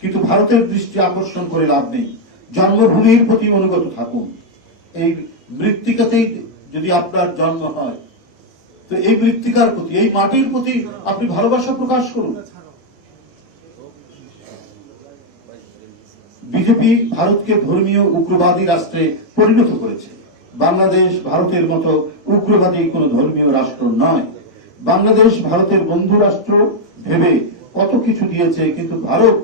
কিন্তু ভারতের দৃষ্টি আকর্ষণ করে লাভ নেই। জন্মভূমির প্রতি অনুগত থাকুন। এই মৃত্তিকাতেই যদি আপনার জন্ম হয়, তো এই মৃত্তিকার প্রতি, এই মাটির প্রতি আপনি ভালোবাসা প্রকাশ করুন। বিজেপি ভারতকে ধর্মীয় উগ্রবাদী রাষ্ট্রে পরিণত করেছে। বাংলাদেশ ভারতের মতো উগ্রবাদী কোন ধর্মীয় রাষ্ট্র নয়। বাংলাদেশ ভারতের বন্ধু রাষ্ট্র ভেবে কত কিছু দিয়েছে, কিন্তু ভারত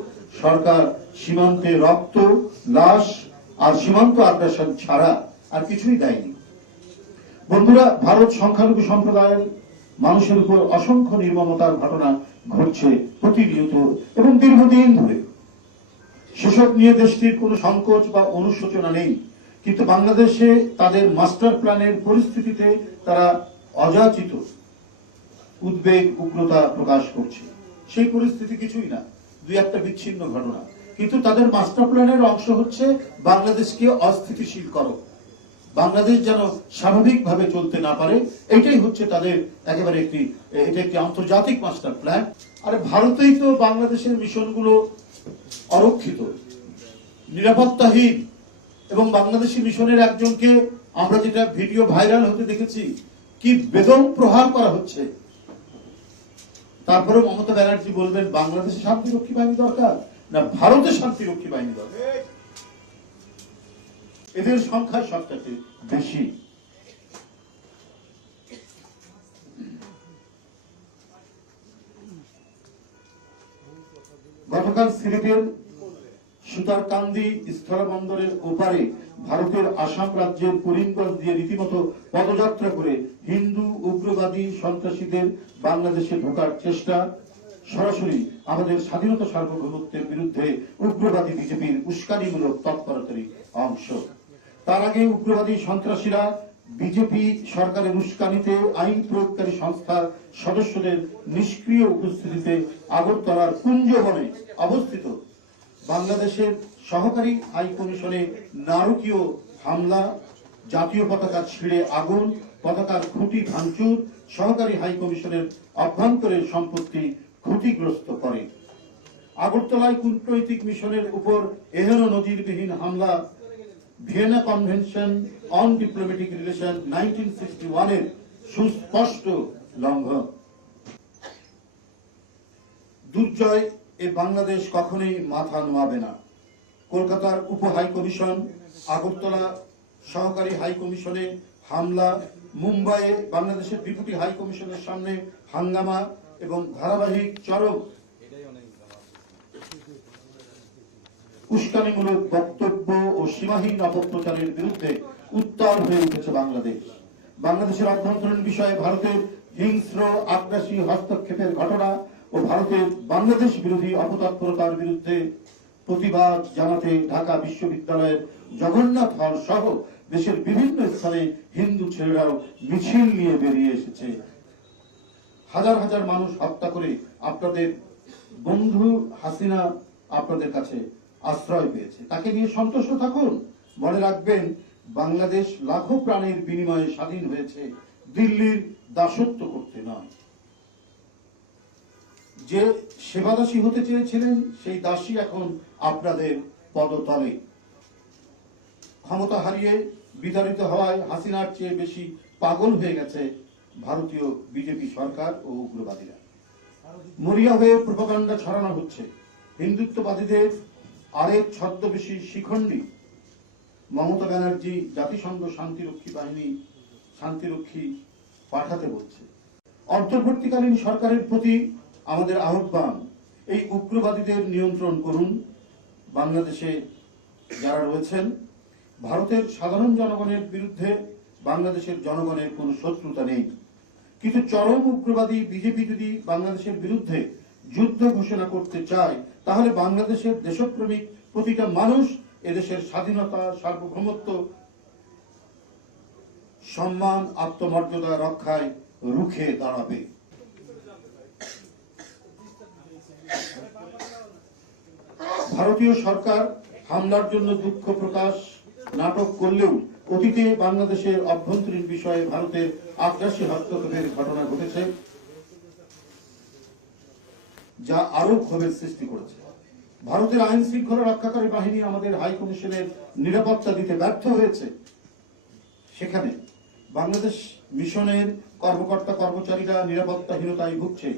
সরকার সীমান্তে রক্ত, লাশ আর সীমান্ত আগ্রাসন ছাড়া আর কিছুই দেয়নি। বন্ধুরা, ভারত সংখ্যালঘু সম্প্রদায়ের মানুষের উপর অসংখ্য নির্মমতার ঘটনা ঘটছে প্রতিনিয়ত এবং দীর্ঘদিন ধরে। সেসব নিয়ে দেশটির কোনো সংকোচ বা অনুশোচনা নেই। কিন্তু বাংলাদেশে তাদের মাস্টার প্ল্যানের পরিস্থিতিতে তারা অযাচিত উদ্বেগ, উগ্রতা প্রকাশ করছে। সেই পরিস্থিতি কিছুই না। দুই একটা বিচ্ছিন্ন ঘটনা। কিন্তু তাদের মাস্টার প্ল্যানের অংশ হচ্ছে বাংলাদেশকে অস্থিতিশীল করো। বাংলাদেশ যেন স্বাভাবিকভাবে চলতে না পারে, এটাই হচ্ছে তাদের একেবারে একটি, এটা একটি আন্তর্জাতিক মাস্টার প্ল্যান আর ভারতেই তো বাংলাদেশের মিশনগুলো অরক্ষিত, নিরাপত্তাহীন, এবং বাংলাদেশি মিশনের একজনকে আমরা যেটা ভিডিও ভাইরাল হতে দেখেছি, কি বেদম প্রহার করা হচ্ছে। তারপরে মমতা ব্যানার্জি বলবেন, বাংলাদেশে শান্তিরক্ষী বাহিনী দরকার না ভারতে শান্তিরক্ষী বাহিনী দরকার? এদের সংখ্যা সবটাতে বেশি। গতকাল সিলেটের সুতারকান্দি স্থলবন্দরের ওপারে ভারতের আসাম রাজ্যের করিমগঞ্জ দিয়ে রীতিমতো পদযাত্রা করে হিন্দু, উগ্রবাদী সন্ত্রাসীদের বাংলাদেশে ঢোকার চেষ্টা। সরাসরি আমাদের স্বাধীনতা সার্বভৌমত্বের বিরুদ্ধে উগ্রবাদী বিজেপির উস্কানিমূলক তৎপরতারই অংশ। তার আগে উগ্রবাদী সন্ত্রাসীরা বিজেপি সরকারের উস্কানিতে আইন প্রয়োগকারী সংস্থার সদস্যদের নিষ্ক্রিয় উপস্থিতিতে আগরতলার কুঞ্জবনে অবস্থিত বাংলাদেশের সহকারী হাই কমিশনে নারকীয় হামলা, জাতীয় পতাকা ছিঁড়ে আগুন, পতাকার খুঁটি ভাঙচুর, সহকারী হাই কমিশনের অভ্যন্তরের সম্পত্তি ক্ষতিগ্রস্ত করে। আগরতলায় কূটনৈতিক মিশনের উপর এহেন নজিরবিহীন হামলা, Vienna convention on diplomatic relation nineteen sixty ওয়ানের সুস্পষ্ট লঙ্ঘন। দুর্জয় এ বাংলাদেশ কখনোই মাথা নোয়াবে না। কলকাতার উপ হাই কমিশন, আগরতলা সহকারী হাই কমিশনে হামলা, মুম্বাইয়ে বাংলাদেশের ডেপুটি হাই কমিশনের সামনে হাঙ্গামা এবং ধারাবাহিক চরম উস্কানিমূলক বক্তব্য ও সীমাহীন অপপ্রচারের বিরুদ্ধে উত্তাল হয়ে উঠেছে বাংলাদেশ। বাংলাদেশের অভ্যন্তরীণ বিষয়ে ভারতের হিংস্র, আগ্রাসী হস্তক্ষেপের ঘটনা ও ভারতের বাংলাদেশ বিরোধী অপতৎপরতার বিরুদ্ধে প্রতিবাদ জানাতে ঢাকা বিশ্ববিদ্যালয়ের জগন্নাথ হল সহ দেশের বিভিন্ন স্থানে হিন্দু ছেলেরাও মিছিল নিয়ে বেরিয়ে এসেছে। হাজার হাজার মানুষ হত্যা করে আপনাদের বন্ধু হাসিনা আপনাদের কাছে আশ্রয় পেয়েছে। তাকে নিয়ে সন্তুষ্ট থাকুন। মনে রাখবেন, বাংলাদেশ লাখো প্রাণের বিনিময়ে স্বাধীন হয়েছে। দিল্লির দাসত্ব করতে নয়। যে সেবাদাসী হতে চেয়েছিলেন, সেই দাসী এখন আপনাদের পদতলে। ক্ষমতা হারিয়ে বিতাড়িত হওয়ায় হাসিনার চেয়ে বেশি পাগল হয়ে গেছে ভারতীয় বিজেপি সরকার ও উগ্রবাদীরা। মরিয়া হয়ে প্রপাগান্ডা ছড়ানো হচ্ছে। হিন্দুত্ববাদীদের আরেক ছদ্মবেশী শিখণ্ডী। মমতা ব্যানার্জি জাতিসংঘ শান্তিরক্ষী বাহিনী শান্তিরক্ষী পাঠাতে বলছে। অন্তর্বর্তীকালীন সরকারের প্রতি আমাদের আহ্বান, এই উগ্রবাদীদের নিয়ন্ত্রণ করুন। বাংলাদেশে যারা রয়েছেন, ভারতের সাধারণ জনগণের বিরুদ্ধে বাংলাদেশের জনগণের কোনো শত্রুতা নেই। কিন্তু চরম উগ্রবাদী বিজেপি যদি বাংলাদেশের বিরুদ্ধে যুদ্ধ ঘোষণা করতে চায়, তাহলে বাংলাদেশের দেশপ্রেমিক প্রতিটা মানুষ এদেশের স্বাধীনতা, সার্বভৌমত্ব, সম্মান, আত্মমর্যাদা রক্ষায় রুখে দাঁড়াবে। ভারতীয় সরকার হামলার জন্য দুঃখ প্রকাশ, নাটক করলেও অতীতে বাংলাদেশের অভ্যন্তরীণ বিষয়ে ভারতের আগ্রাসী হস্তক্ষেপের ঘটনা ঘটেছে, যা আরও ক্ষোভের সৃষ্টি করেছে। ভারতের আইন শৃঙ্খলা রক্ষাকারী বাহিনী আমাদের হাই কমিশনের নিরাপত্তা দিতে ব্যর্থ হয়েছে। সেখানে বাংলাদেশ মিশনের কর্মকর্তা কর্মচারীরা নিরাপত্তাহীনতায় ভুগছে।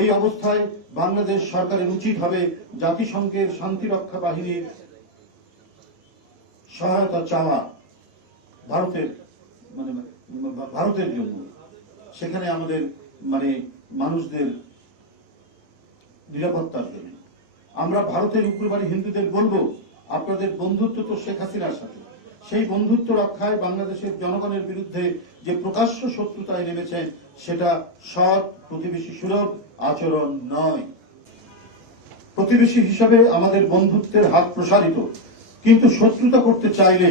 এই অবস্থায় বাংলাদেশ সরকারের উচিত হবে জাতিসংঘের শান্তিরক্ষা বাহিনীর সহায়তা চাওয়া ভারতের মানে ভারতের জন্য। সেখানে আমাদের মানে মানুষদের নিরাপত্তার জন্য। আমরা ভারতের উগ্রবাদী হিন্দুদের বলব, আপনাদের বন্ধুত্ব তো শেখ হাসিনার সাথে। সেই বন্ধুত্ব রক্ষায় বাংলাদেশের জনগণের বিরুদ্ধে যে প্রকাশ্য শত্রুতায় নেমেছে সেটা সৎ প্রতিবেশী সুলভ আচরণ নয়। প্রতিবেশী হিসাবে আমাদের বন্ধুত্বের হাত প্রসারিত। কিন্তু শত্রুতা করতে চাইলে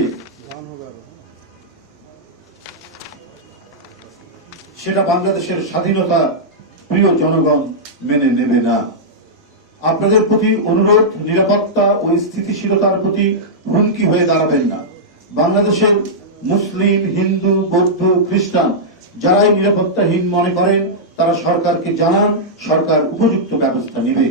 সেটা বাংলাদেশের স্বাধীনতা প্রিয় জনগণ মেনে নেবে না। আপনাদের প্রতি অনুরোধ, নিরাপত্তা ও স্থিতিশীলতার প্রতি হুমকি হয়ে দাঁড়াবেন না। বাংলাদেশের মুসলিম, হিন্দু, বৌদ্ধ, খ্রিস্টান, যারাই নিরাপত্তাহীন মনে করেন, তারা সরকারকে জানান, সরকার উপযুক্ত ব্যবস্থা নেবে।